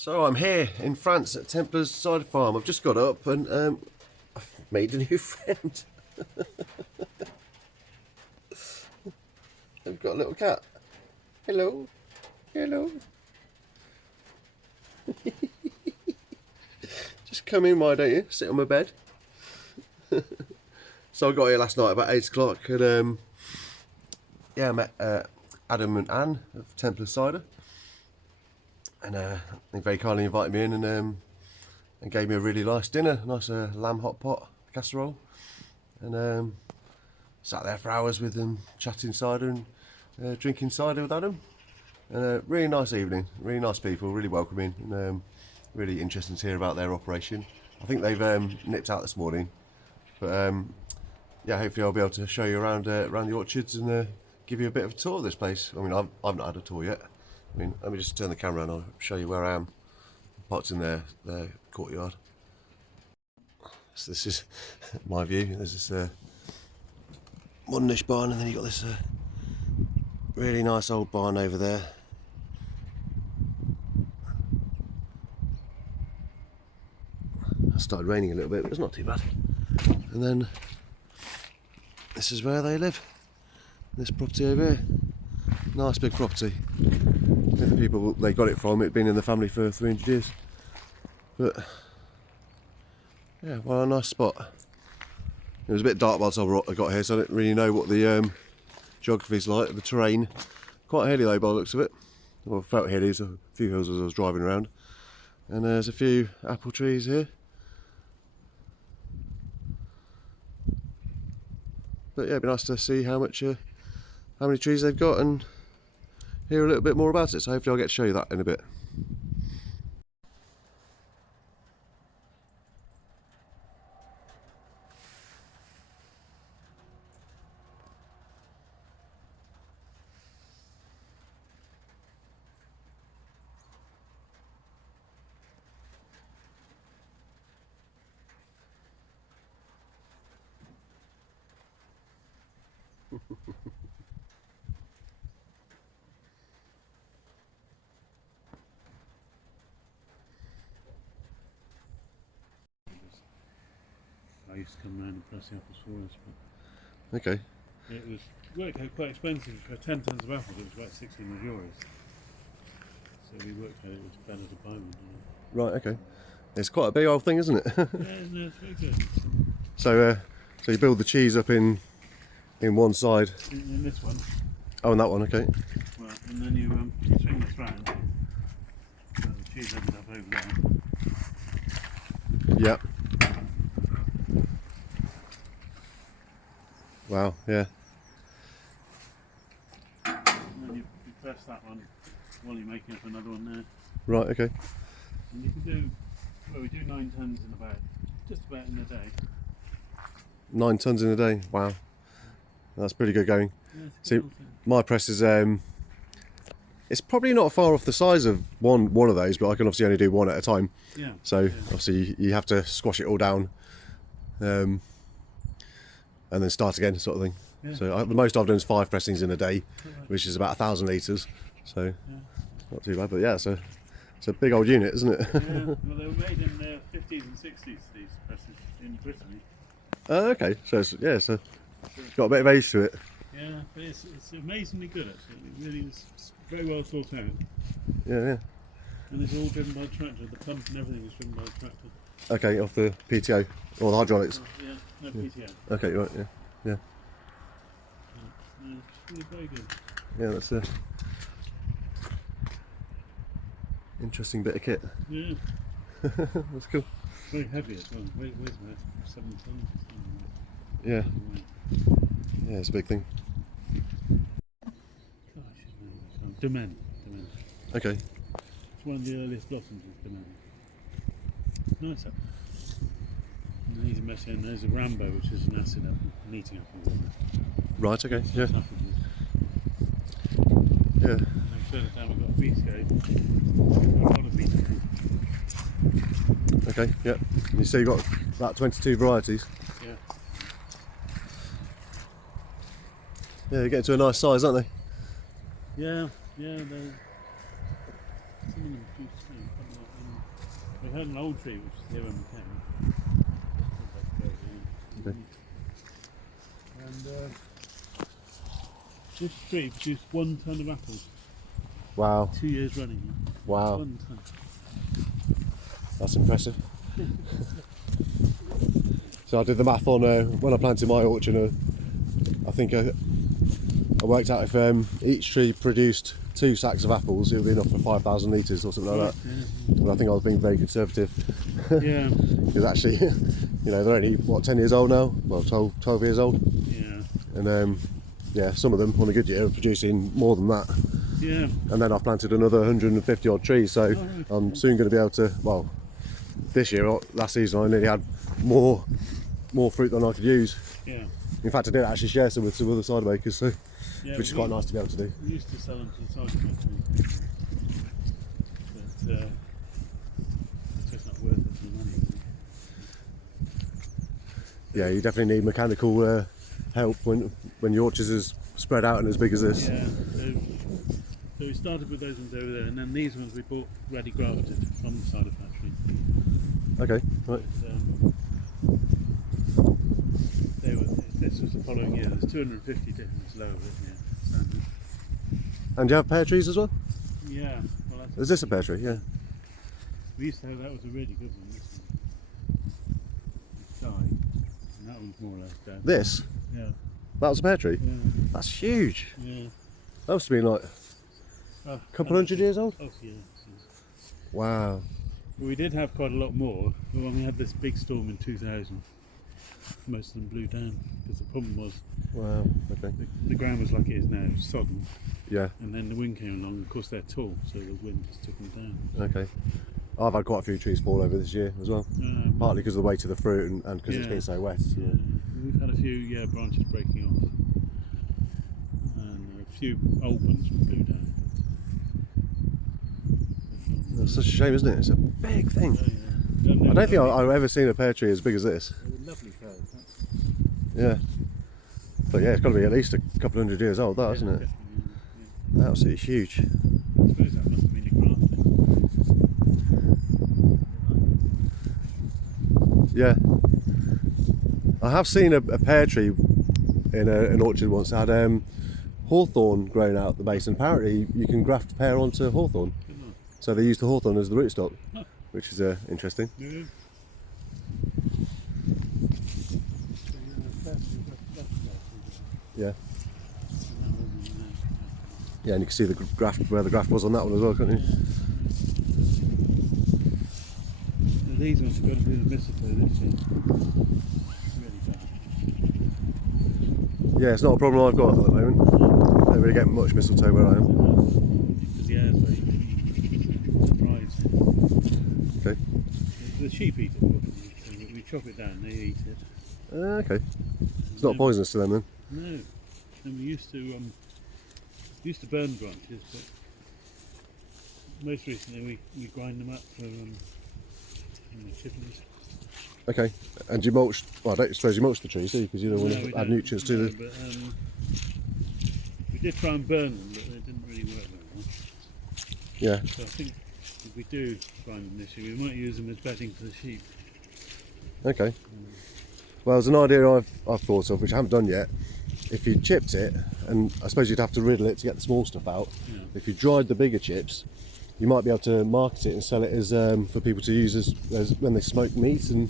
So I'm here in France at Templars Cider farm. I've just got up and I've made a new friend. I've got a little cat. Hello. Hello. Just come in, why don't you? Sit on my bed. So I got here last night about 8 o'clock and yeah, I met Adam and Anne of Templars Cider. And they very kindly invited me in and gave me a really nice dinner, nice lamb hot pot casserole, and sat there for hours with them, chatting cider and drinking cider with Adam. And really nice evening, really nice people, really welcoming, and really interesting to hear about their operation. I think they've nipped out this morning, but yeah, hopefully I'll be able to show you around around the orchards and give you a bit of a tour of this place. I mean, I've not had a tour yet. I mean, let me just turn the camera and I'll show you where I am. Pot's in their courtyard. So this is my view. There's this modernish barn, and then you've got this really nice old barn over there. It started raining a little bit, but it's not too bad. And then this is where they live. This property over here. Nice big property. The people they got it from, it'd been in the family for 300 years. But yeah, well, a nice spot. It was a bit dark by the time I got here, so I didn't really know what the geography's like, the terrain. Quite hilly though by the looks of it. Well, felt hilly, there's a few hills as I was driving around. And there's a few apple trees here. But yeah, it'd be nice to see how many trees they've got and hear a little bit more about it, so hopefully I'll get to show you that in a bit. I used to come around and press the apples for us, but Okay. it worked out quite expensive. For 10 tons of apples, it was about 600 euros. So we worked out it was better to buy them. Right, okay. It's quite a big old thing, isn't it? Yeah, no, it's very good. So you build the cheese up in one side. In this one. Oh, and that one, okay. Well, and then you swing this round. So the cheese ended up over there. Yep. Wow, yeah. And then you press that one while you're making up another one there. Right, okay. And you can do, well, we do 9 tons in just about in a day. 9 tons in a day, wow. That's pretty good going. Yeah, See, my press is, it's probably not far off the size of one of those, but I can obviously only do one at a time. Yeah. So obviously you have to squash it all down. And then start again, sort of thing. Yeah. So the most I've done is 5 pressings in a day, which is about 1,000 litres. So not too bad, but yeah, it's a big old unit, isn't it? Yeah, well, they were made in the 50s and 60s, these presses, in Brittany. Okay, so it's got a bit of age to it. Yeah, but it's amazingly good actually. It really is very well thought out. Yeah. And it's all driven by a tractor. The pump and everything is driven by a tractor. Okay, off the PTO or the hydraulics. Yeah, no PTO. Okay, right, yeah. Yeah, it's really very good. Yeah, that's a interesting bit of kit. Yeah. That's cool. Very heavy as well. Weighs about 7 tons. Yeah. Yeah, it's a big thing. Gosh, dolmen. Okay. It's one of the earliest blossoms of dolmen. Nice apple. And these are messy, and there's a Rambo, which is an acid apple, an eating apple. Right, okay, yeah. Yeah. And then further down we've got a Fées. A lot of Fées. Okay, yeah. And you say you've got about 22 varieties. Yeah. Yeah, they're getting to a nice size, aren't they? Yeah, they're some of them We had an old tree which was here when we came. Okay. And this tree produced 1 ton of apples. Wow. 2 years running. Wow. 1 ton. That's impressive. So I did the math on when I planted my orchard. I think I worked out if each tree produced 2 sacks of apples, it would be enough for 5,000 litres or something like that. Yeah. But I think I was being very conservative. Yeah. Because actually, you know, they're only, what, 10 years old now? Well, 12 years old. Yeah. And yeah, some of them on a good year are producing more than that. Yeah. And then I've planted another 150 odd trees, so I'm soon going to be able to, well, this year, or last season, I nearly had more fruit than I could use. Yeah. In fact, I did actually share some with some other cider makers, so Yeah, which is quite nice to be able to do. We used to sell them to the cider factory, but it's just not worth it for the money. Yeah, you definitely need mechanical help when your orchard is spread out and as big as this. Yeah, so we started with those ones over there, and then these ones we bought ready grafted from the cider factory. Okay, right. This was the following year. There's 250 difference lower than here. Standard. And do you have pear trees as well? Yeah. Well, that's Is this a pear tree? Yeah. we used to have, that was a really good one. This one. It died, and that one's more or less dead. This? Yeah. That was a pear tree? Yeah. That's huge. Yeah. That must have been like a couple hundred years old? Oh yeah. Wow. We did have quite a lot more, but when we had this big storm in 2000, most of them blew down, because the problem was Wow, okay. the ground was like it is now, sodden, Yeah, and then the wind came along. Of course they're tall, so the wind just took them down. okay. I've had quite a few trees fall over this year as well. Partly because of the weight of the fruit and because it's been so wet. Yeah. We've had a few branches breaking off, and a few old ones blew down. That's such a shame, isn't it? It's a big thing. Oh, yeah. I don't think I've ever seen a pear tree as big as this. They're lovely flowers. Yeah. But yeah, it's got to be at least a couple hundred years old, that, isn't it? Yeah. Absolutely huge. I suppose that must have been a grafting. Yeah. I have seen a pear tree in an orchard once. It had hawthorn growing out the base, and apparently you can graft pear onto hawthorn. So they used the hawthorn as the rootstock, which is interesting. Yeah. Yeah. Yeah, and you can see the graft, where the graft was on that one as well, can't you? And these ones have got to be the mistletoe this year. Really bad. Yeah, it's not a problem I've got at the moment. I don't really get much mistletoe where I am. Because the air's very surprised. Okay. The sheep eat it, so we chop it down, they eat it. Okay. It's not poisonous to them then? No. And we used to burn branches, but most recently we grind them up for chickens. Okay. And do you mulch? Well, I don't suppose you mulch the trees, do you? Because you don't want we to add don't, nutrients to no, them. But we did try and burn them, but they didn't really work very well. Yeah. So I think if we do grind them this year, we might use them as bedding for the sheep. Okay. Well, there's an idea I've thought of, which I haven't done yet. If you chipped it, and I suppose you'd have to riddle it to get the small stuff out. Yeah. If you dried the bigger chips, you might be able to market it and sell it as for people to use as when they smoke meat and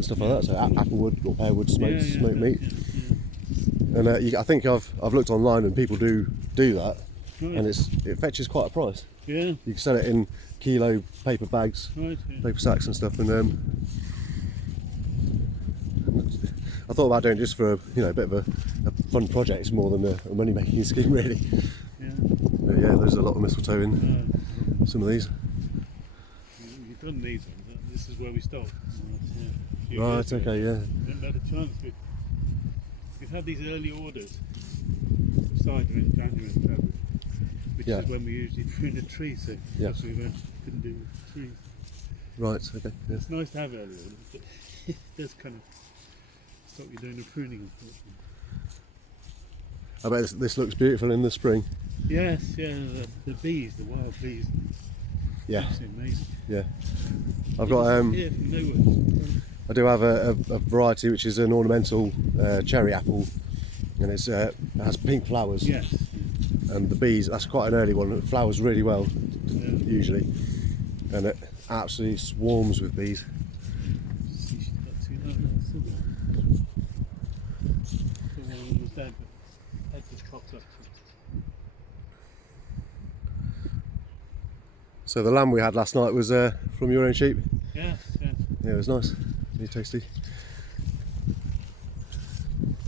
stuff like that. So applewood or pearwood smoked meat. Yeah. And I think I've looked online and people do that, Right. and it fetches quite a price. Yeah. You can sell it in kilo paper bags, Right. Yeah. paper sacks and stuff, and I thought about doing it just for a bit of a fun project more than a money making scheme really. Yeah. But yeah, there's a lot of mistletoe in some of these. You've done these ones. This is where we stopped. Right. Okay. Yeah. We haven't had a chance. We've had these early orders of cider in January and February, which is when we usually prune a tree. So we couldn't do trees. Right. Okay. Yeah. It's nice to have early orders, but it does kind of stop you doing the pruning, unfortunately. I bet this looks beautiful in the spring. Yes, yeah, the bees, the wild bees. Yeah. Absolutely amazing. Yeah. I've got Yeah, from nowhere. I do have a variety which is an ornamental cherry apple, and it has pink flowers. Yes. And the bees, that's quite an early one. It flowers really well, usually, and it absolutely swarms with bees. See, she's got two little still there. So one of them was dead, but head just popped up. So the lamb we had last night was from your own sheep? Yes, yes. Yeah, it was nice. Really tasty.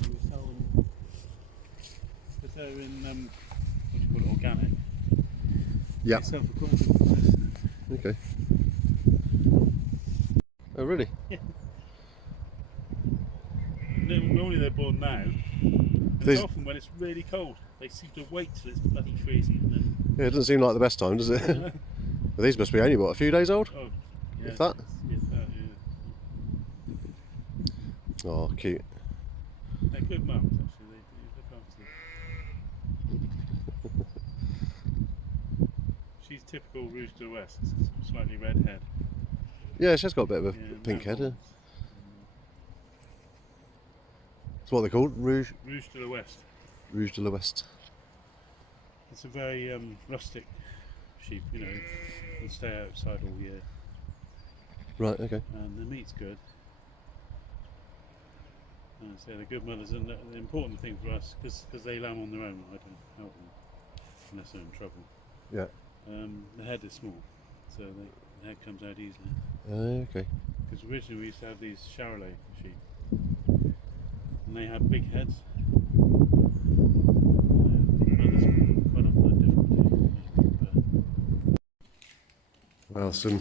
We sell them, because they're in, what do you call it, organic. Yeah. They sell for quite a good price. Okay. Oh really? Yeah. Normally they're born now, and it's often when it's really cold. They seem to wait till it's bloody freezing and then... Yeah, it doesn't seem like the best time, does it? But these must be only, what, a few days old? Oh, yeah. If that? If that, yeah. Oh, cute. They're good mums, actually. They look after them. She's typical Rouge de l'Ouest, slightly red head. Yeah, she's got a bit of a pink head. Yeah. It's what they're called? Rouge de l'Ouest. Rouge de l'Ouest. It's a very rustic sheep, you know, they stay outside all year. Right, okay. And the meat's good. And so they're good mothers, and the important thing for us, because they lamb on their own, I don't help them unless they're in trouble. Yeah. The head is small, so the head comes out easily. Okay. Because originally we used to have these Charolais sheep, and they had big heads. Well, some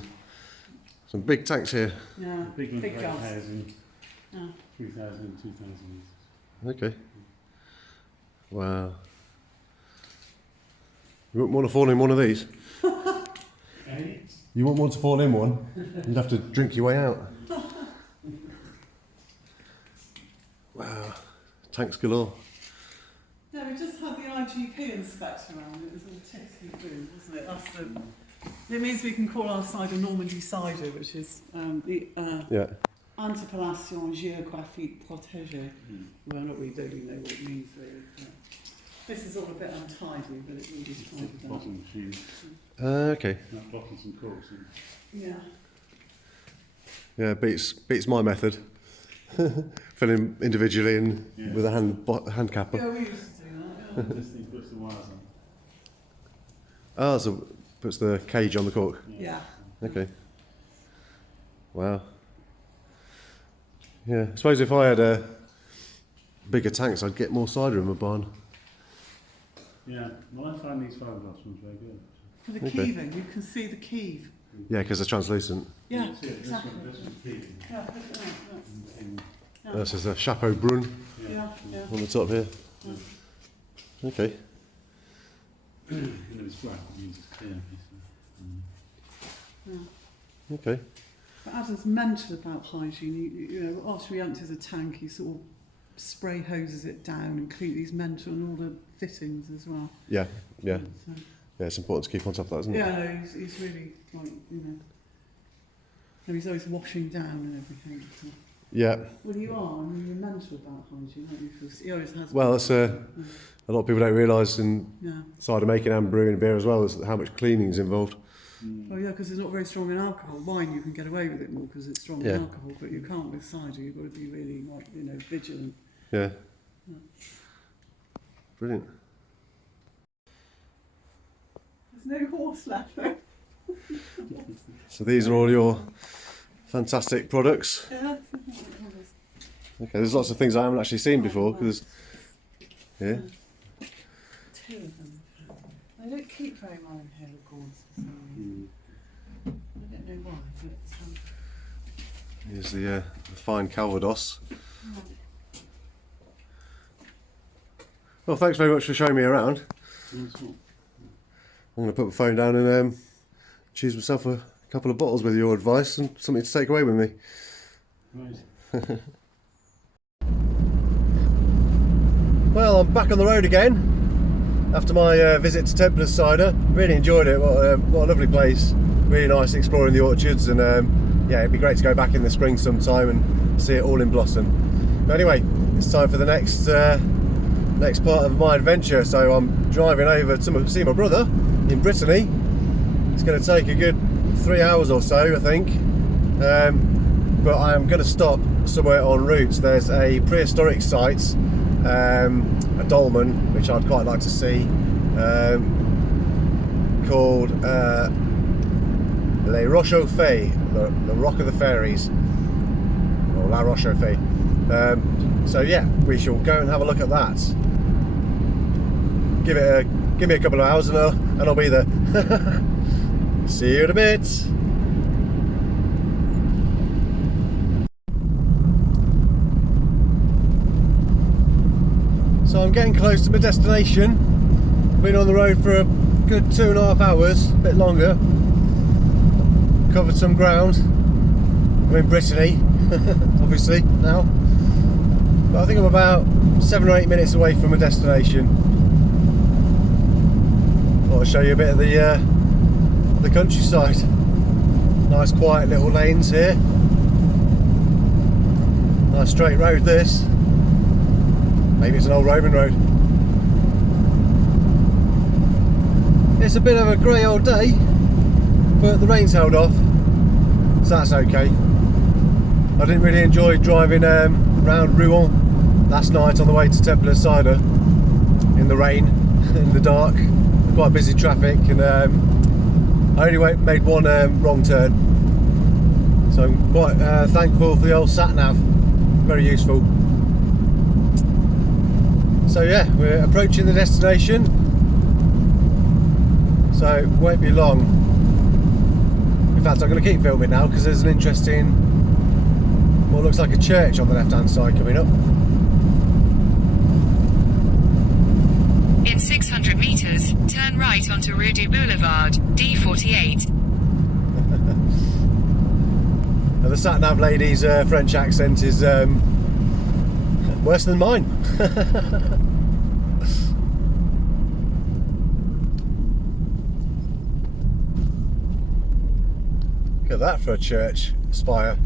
big tanks here. Yeah, big ones, big like guns. housing, Yeah. 3,000, 2,000 litres. Okay. Wow. You wouldn't want to fall in one of these? Eh? You wouldn't want to fall in one? You'd have to drink your way out. Wow. Tanks galore. Yeah, we just had the IGP inspector around. It was all tickety boo, wasn't it? That's it means we can call our cider Normandy cider, which is the Interpellation géographique protégée. Well, not really don't even know what it means really. This is all a bit untidy, but it really is tidied up. Bottom machine. Okay. That bottles and corks. Yeah. Yeah, beats my method. Filling individually and with a hand capper. Yeah, we used to do that. Yeah. This thing puts the wires on. Oh, so puts the cage on the cork. Yeah. Okay. Wow. Yeah, I suppose if I had bigger tanks, I'd get more cider in my barn. Yeah, well I find these fiberglass ones very good. For the keeving, you can see the keeve. Yeah, because they're translucent. Yeah, See it, exactly. This one's peeling. Yeah, look at that. Yeah. This is a Chapeau Brun Yeah, yeah. on the top here. Okay. You know, it's black, it means it's clear. Okay. But Adam's mental about hygiene. You know, after he empties a tank, he sort of spray hoses it down and clean. He's mental and all the fittings as well. Yeah, yeah. So, Yeah, it's important to keep on top of that, isn't it? yeah, no, he's really like, you know. And he's always washing down and everything. So. Yeah. Well, you are. I mean, you're mental about hygiene, aren't you? Because he always has. Well, that's a lot of people don't realise in cider making and brewing beer as well is how much cleaning is involved. Oh yeah, because it's not very strong in alcohol. Wine you can get away with it more because it's strong in alcohol, but you can't with cider. You've got to be really, like, you know, vigilant. Yeah. Brilliant. There's no horse left though. So these are all your fantastic products. Yeah. Okay, there's lots of things I haven't actually seen before because Two of them. They don't keep very well in here, of course, for some reason. I don't know why, but here's the fine Calvados. Well, thanks very much for showing me around. I'm going to put my phone down and choose myself a couple of bottles with your advice and something to take away with me. Right. Well, I'm back on the road again after my visit to Templars Cider. Really enjoyed it. What a lovely place. really nice exploring the orchards, and yeah, it'd be great to go back in the spring sometime and see it all in blossom. But anyway, it's time for the next next part of my adventure. So I'm driving over to see my brother in Brittany. It's going to take a good 3 hours or so, I think, but I'm going to stop somewhere en route. There's a prehistoric site, a dolmen, which I'd quite like to see, called Les Roche aux Fées, the Rock of the Fairies, or La Roche aux Fées. So yeah, we shall go and have a look at that. Give me a couple of hours and I'll be there. See you in a bit. So I'm getting close to my destination. Been on the road for a good 2.5 hours, a bit longer. Covered some ground. I'm in Brittany, obviously, now. But I think I'm about 7 or 8 minutes away from my destination. I'll show you a bit of the countryside. Nice quiet little lanes here. Nice straight road this. Maybe it's an old Roman road. It's a bit of a grey old day, but the rain's held off, so that's okay. I didn't really enjoy driving around Rouen last night on the way to Templars Cider in the rain, in the dark, quite busy traffic, and I only made one wrong turn. So I'm quite thankful for the old sat-nav, very useful. So yeah, we're approaching the destination, so it won't be long. In fact, I'm going to keep filming now because there's an interesting, what looks like a church on the left hand side coming up. In 600 metres, turn right onto Rue du Boulevard, D48. The sat-nav lady's French accent is worse than mine. Look at that for a church spire.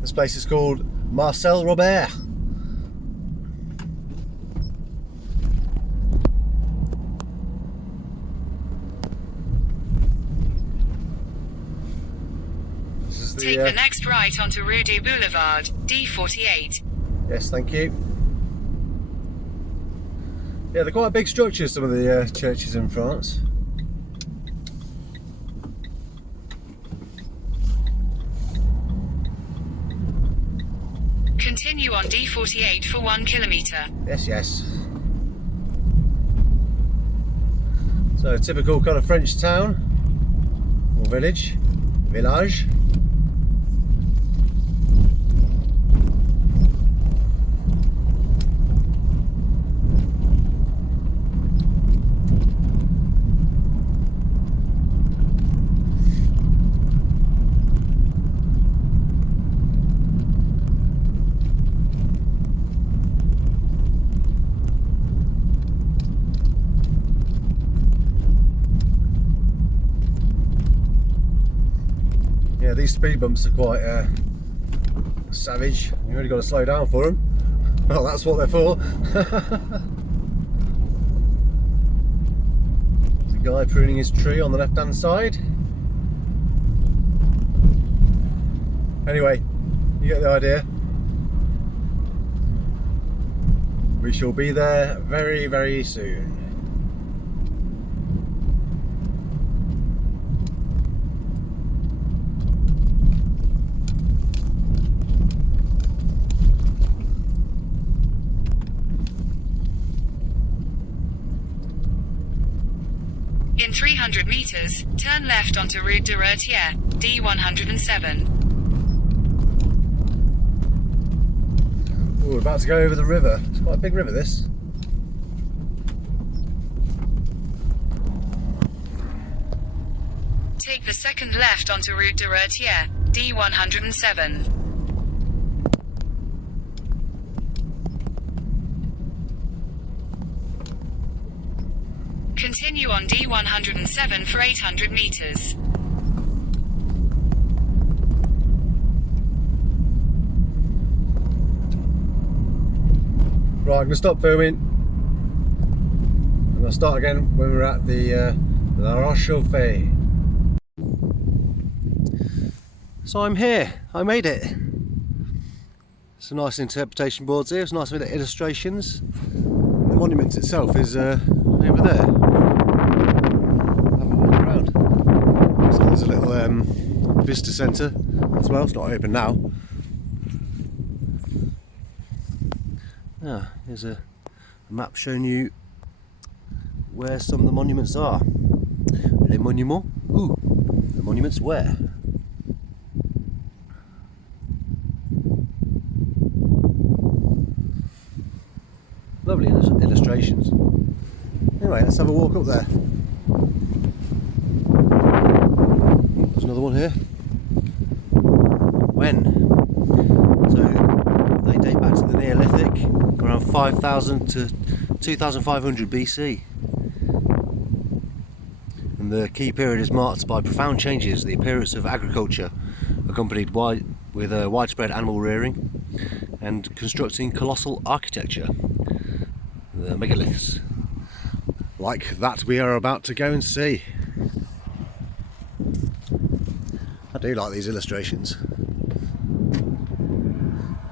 This place is called Marcel Robert. Take the next right onto Rue du Boulevard, D48. Yes, thank you. Yeah, they're quite big structures, some of the churches in France. Continue on D48 for 1 kilometre. Yes, yes. So, typical kind of French town, or village. Yeah, these speed bumps are quite savage. You really got to slow down for them. Well, that's what they're for. There's a guy pruning his tree on the left hand side. Anyway, you get the idea. We shall be there very, very soon. In 300 metres, turn left onto Rue de Retière, D107. Oh, we're about to go over the river. It's quite a big river, this. Take the second left onto Rue de Retière, D107. Continue Continue on D107 for 800 meters. Right, I'm going to stop filming and I'll start again when we're at the Roche Fées. So I'm here, I made it. Some nice interpretation boards here, some nice illustrations. The monument itself is over there. Have a walk around. So there's a little visitor centre as well, it's not open now. Ah, here's a map showing you where some of the monuments are. Les monuments? Ooh, the monuments where? Lovely illustrations. Anyway, let's have a walk up there. There's another one here. When? So they date back to the Neolithic, around 5000 to 2500 BC. And the key period is marked by profound changes, the appearance of agriculture, accompanied with widespread animal rearing and constructing colossal architecture. The Megaliths, like that we are about to go and see. I do like these illustrations.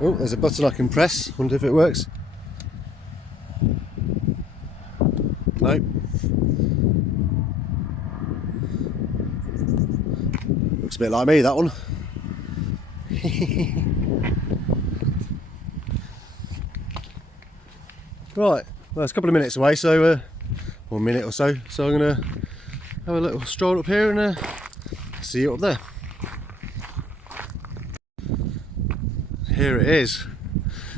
Oh, there's a button I can press, wonder if it works. Nope. Looks a bit like me, that one. Right, well it's a couple of minutes away, so or a minute or so, so I'm going to have a little stroll up here and see you up there. Here it is.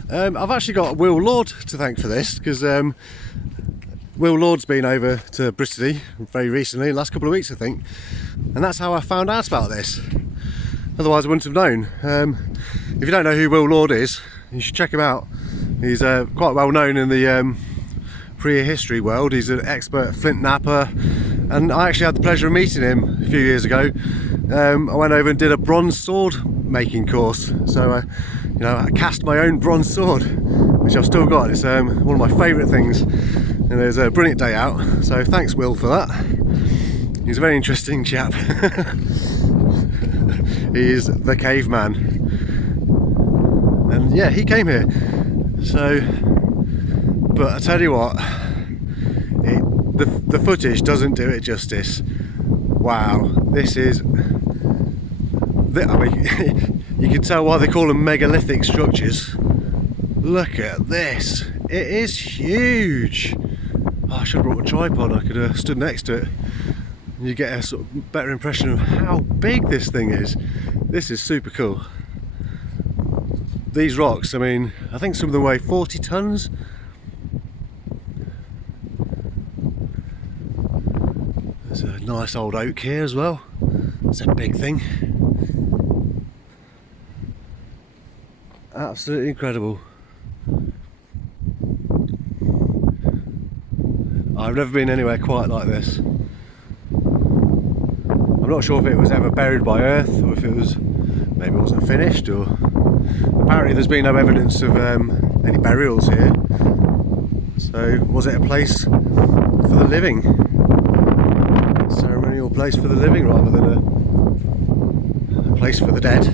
I've actually got Will Lord to thank for this, because Will Lord's been over to Brittany very recently, the last couple of weeks I think, and that's how I found out about this. Otherwise I wouldn't have known. If you don't know who Will Lord is, you should check him out. He's quite well known in the prehistory world. He's an expert flint napper, and I actually had the pleasure of meeting him a few years ago. I went over and did a bronze sword making course, so you know, I cast my own bronze sword, which I've still got. It's one of my favourite things, and there's a brilliant day out, so thanks Will for that. He's a very interesting chap. He's the caveman, and yeah, he came here. So, but I tell you what, the footage doesn't do it justice. Wow, this is, I mean, you can tell why they call them megalithic structures. Look at this, it is huge. Oh, I should have brought a tripod, I could have stood next to it. You get a sort of better impression of how big this thing is. This is super cool. These rocks, I mean, I think some of them weigh 40 tons. There's a nice old oak here as well. It's a big thing. Absolutely incredible. I've never been anywhere quite like this. I'm not sure if it was ever buried by earth, or if it was, maybe it wasn't finished, or apparently there's been no evidence of any burials here. So was it a place for the living? A ceremonial place for the living rather than a place for the dead.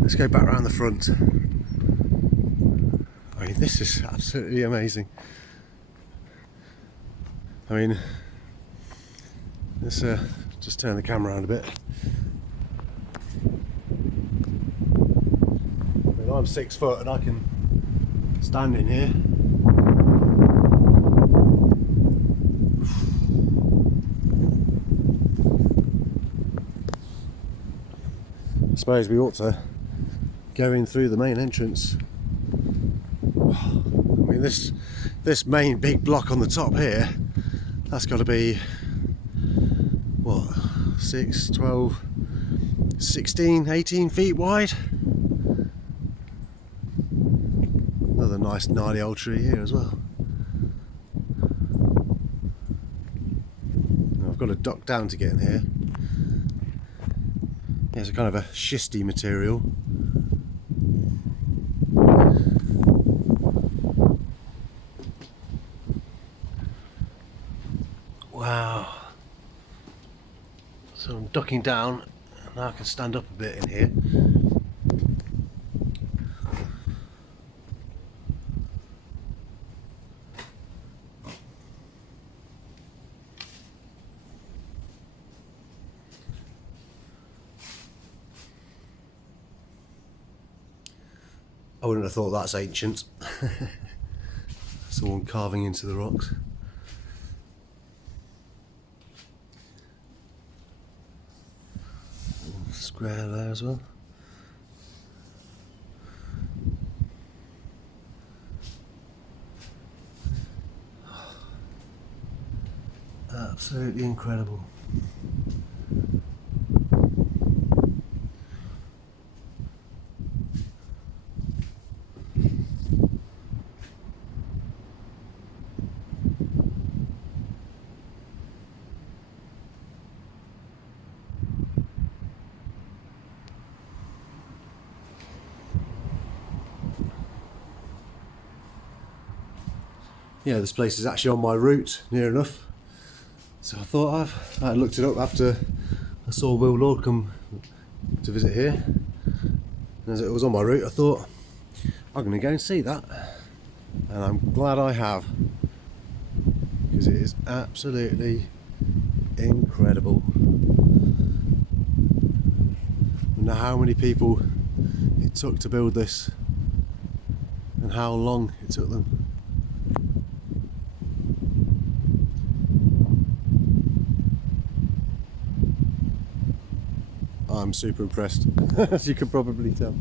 Let's go back around the front. I mean, this is absolutely amazing. I mean, let's just turn the camera around a bit. I mean, I'm 6 foot and I can stand in here. I suppose we ought to go in through the main entrance. I mean, this main big block on the top here, that's got to be what, 6, 12, 16, 18 feet wide. Another nice nice gnarly old tree here as well. Now I've got to duck down to get in here. Yeah, it's a kind of a schisty material. Wow. So I'm ducking down, and now I can stand up a bit in here. I wouldn't have thought that's ancient. Someone carving into the rocks. Square there as well. Absolutely incredible. Yeah, this place is actually on my route, near enough. So I thought I looked it up after I saw Will Lord come to visit here. And as it was on my route, I thought, I'm going to go and see that. And I'm glad I have. Because it is absolutely incredible. I wonder how many people it took to build this. And how long it took them. I'm super impressed, as you can probably tell.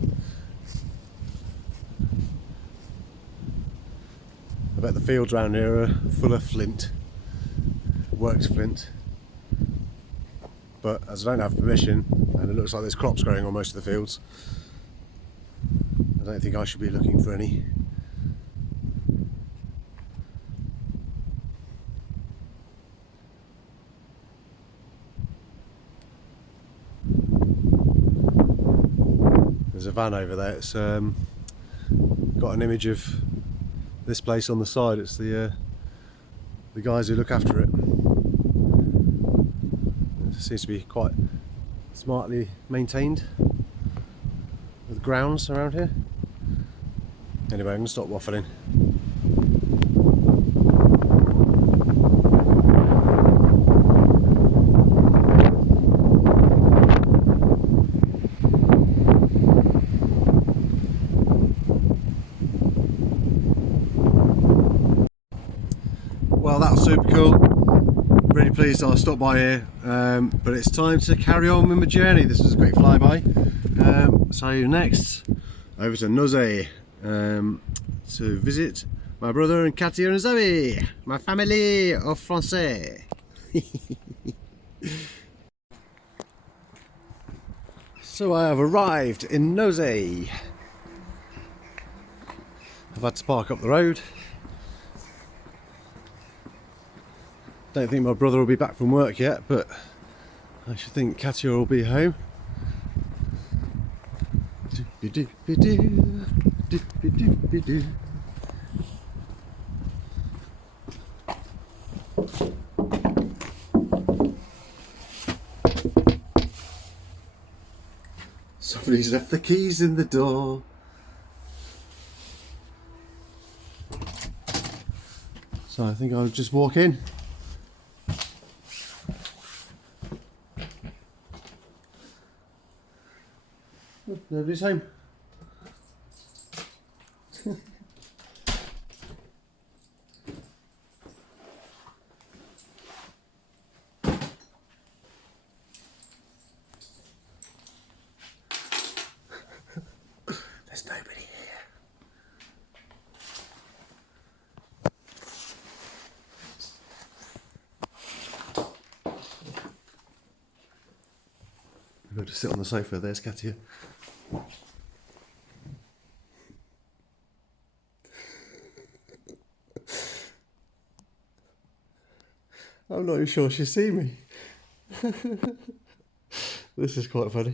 I bet the fields around here are full of flint, works flint. But as I don't have permission, and it looks like there's crops growing on most of the fields, I don't think I should be looking for any. There's a van over there. It's got an image of this place on the side. It's the guys who look after it. It seems to be quite smartly maintained with grounds around here. Anyway, I'm going to stop waffling. Well, that was super cool. Really pleased I stopped by here, but it's time to carry on with my journey. This was a quick flyby. So next, over to Nozay to visit my brother and Katia and Zoe, my family of Français. So I have arrived in Nozay. I've had to park up the road. Don't think my brother will be back from work yet, but I should think Katia will be home. Somebody's left the keys in the door. So I think I'll just walk in. Nobody's home. There's nobody here. I'm going to sit on the sofa. There's Katia. I'm not even sure she's seen me. This is quite funny.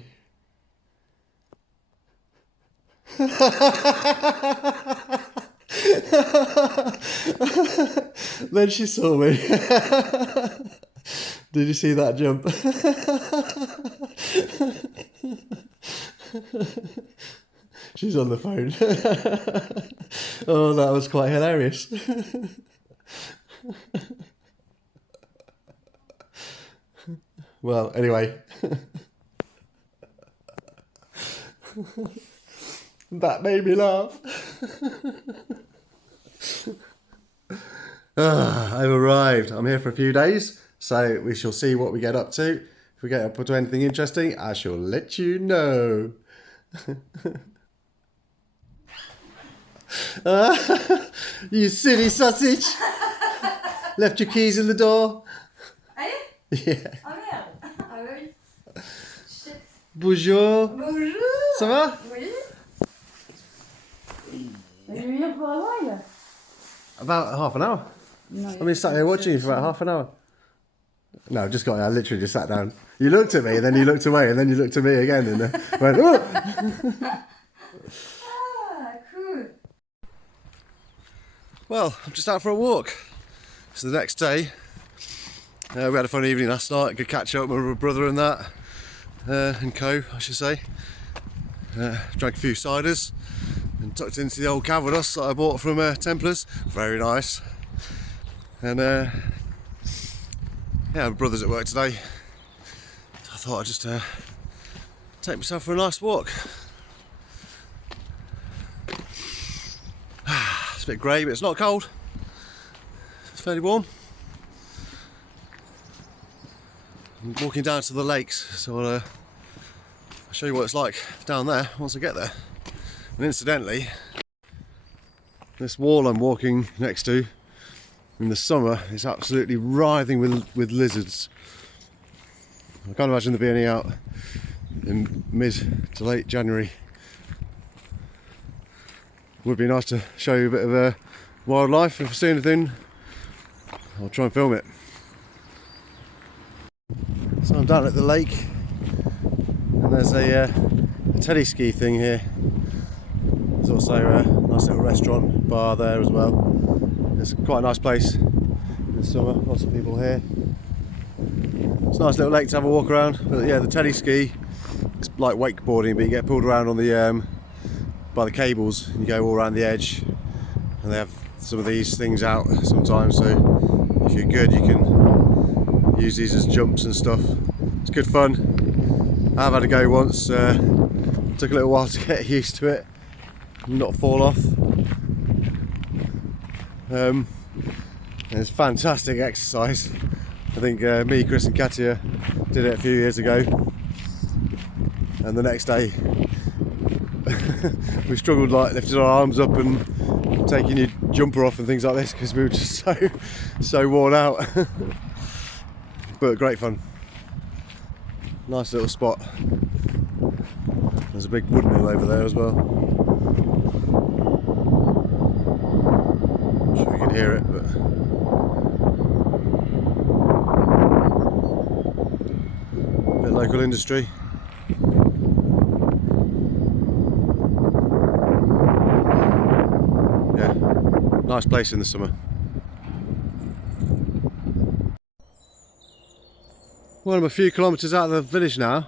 Then she saw me. Did you see that jump? She's on the phone. Oh, that was quite hilarious. Well, anyway. That made me laugh. I've arrived. I'm here for a few days, so we shall see what we get up to. If we get up to anything interesting, I shall let you know. You silly sausage. Left your keys in the door. Allez? Yeah. Ah merde. Ah oui. Shit. Bonjour. Bonjour. Ça va? Oui. Are you here for a while? About half an hour. No, I've been sat here watching you for about half an hour. No, I just got here. I literally just sat down. You looked at me, and then you looked away, and then you looked at me again, and went, oh! Ah, cool. Well, I'm just out for a walk. It's the next day. We had a fun evening last night. Good catch up with my brother and that, and co, I should say. Drank a few ciders and tucked into the old Calvados that I bought from Templars. Very nice. And yeah, my brother's at work today. I thought I'd just take myself for a nice walk. It's a bit grey, but it's not cold. It's fairly warm. I'm walking down to the lakes, so I'll show you what it's like down there once I get there. And incidentally, this wall I'm walking next to in the summer is absolutely writhing with lizards. I can't imagine there being any out in mid to late January. Would be nice to show you a bit of wildlife. If I see anything, I'll try and film it. So I'm down at the lake, and there's a tele-ski thing here. There's also a nice little restaurant, bar there as well. It's quite a nice place in the summer, lots of people here. It's a nice little lake to have a walk around. But yeah, the tele-ski, it's like wakeboarding, but you get pulled around on the by the cables, and you go all around the edge. And they have some of these things out sometimes, so if you're good, you can use these as jumps and stuff. It's good fun. I've had a go once. Took a little while to get used to it, and not fall off. It's fantastic exercise. I think me, Chris and Katia did it a few years ago, and the next day we struggled, like lifting our arms up and taking your jumper off and things like this, because we were just so worn out. But great fun. Nice little spot. There's a big wood mill over there as well. Not sure if you can hear it, but a bit of local industry. Yeah, nice place in the summer. Well, I'm a few kilometres out of the village now.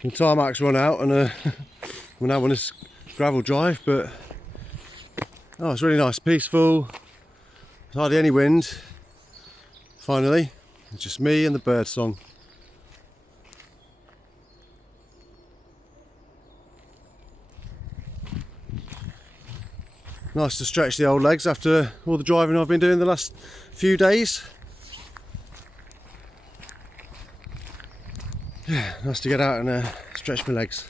The tarmac's run out, and we're now on this gravel drive, but oh, it's really nice, peaceful. There's hardly any wind. Finally, it's just me and the bird song. Nice to stretch the old legs after all the driving I've been doing the last few days. Yeah, nice to get out and stretch my legs.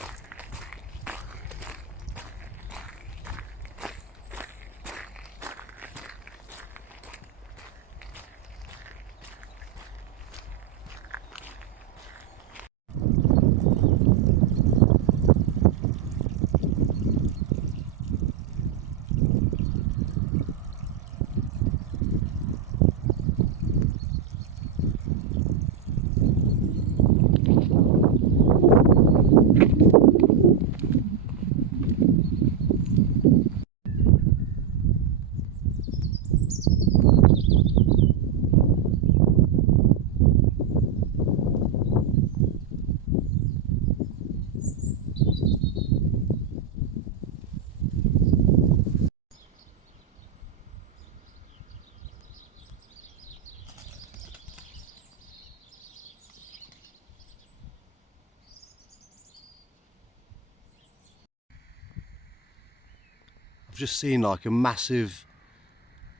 just seen like a massive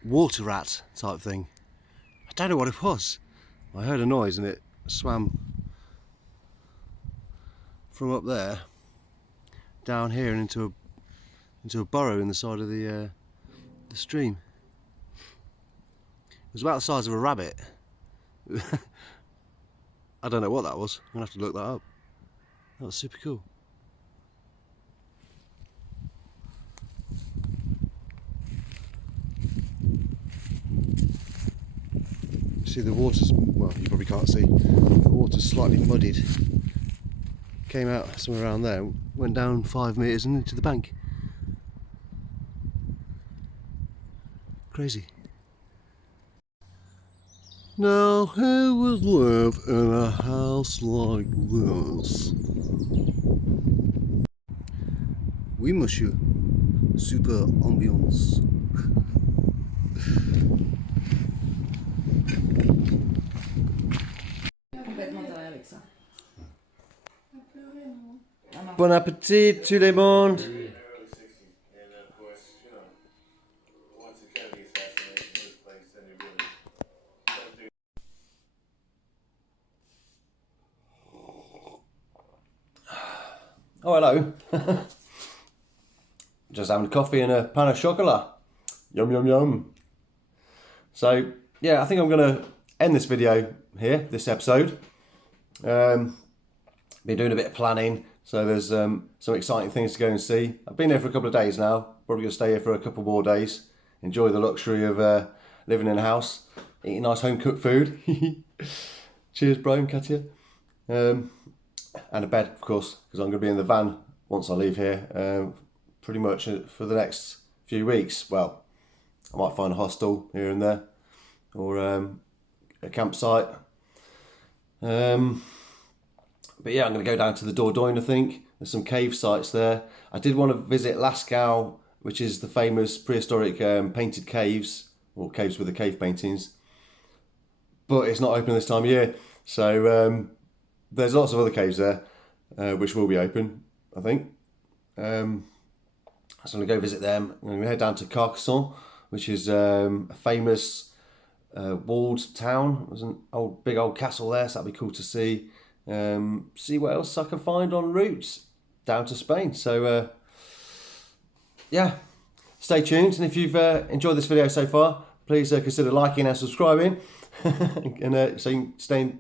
water rat type thing. I don't know what it was. I heard a noise and it swam from up there down here and into a burrow in the side of the stream. It was about the size of a rabbit. I don't know what that was. I'm gonna have to look that up. That was super cool. See, the water's, well, you probably can't see, the water's slightly muddied. Came out somewhere around there, went down 5 metres and into the bank. Crazy. Now who would live in a house like this? Oui, monsieur. Super ambiance. Complètement derrière avec ça. Bon appétit tout le monde. Oh, hello. Just having a coffee and a pan of chocolat. Yum, yum, yum. So, yeah, I think I'm going to end this video here, this episode. Been doing a bit of planning, so there's some exciting things to go and see. I've been here for a couple of days now. Probably going to stay here for a couple more days. Enjoy the luxury of living in a house, eating nice home-cooked food. Cheers, Brian, Katia. And a bed, of course, because I'm going to be in the van once I leave here, pretty much for the next few weeks. Well, I might find a hostel here and there, or a campsite. But yeah, I'm going to go down to the Dordogne, I think. There's some cave sites there. I did want to visit Lascaux, which is the famous prehistoric painted caves, or caves with the cave paintings. But it's not open this time of year, so there's lots of other caves there, which will be open, I think. So I'm going to go visit them. I'm going to head down to Carcassonne, which is a famous walled town. There's an big old castle there, so that'd be cool to see. See what else I can find en route down to Spain. So yeah, stay tuned, and if you've enjoyed this video so far, please consider liking and subscribing, and so you can stay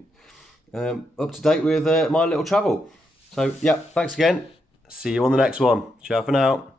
up to date with my little travel. So yeah, thanks again. See you on the next one. Ciao for now.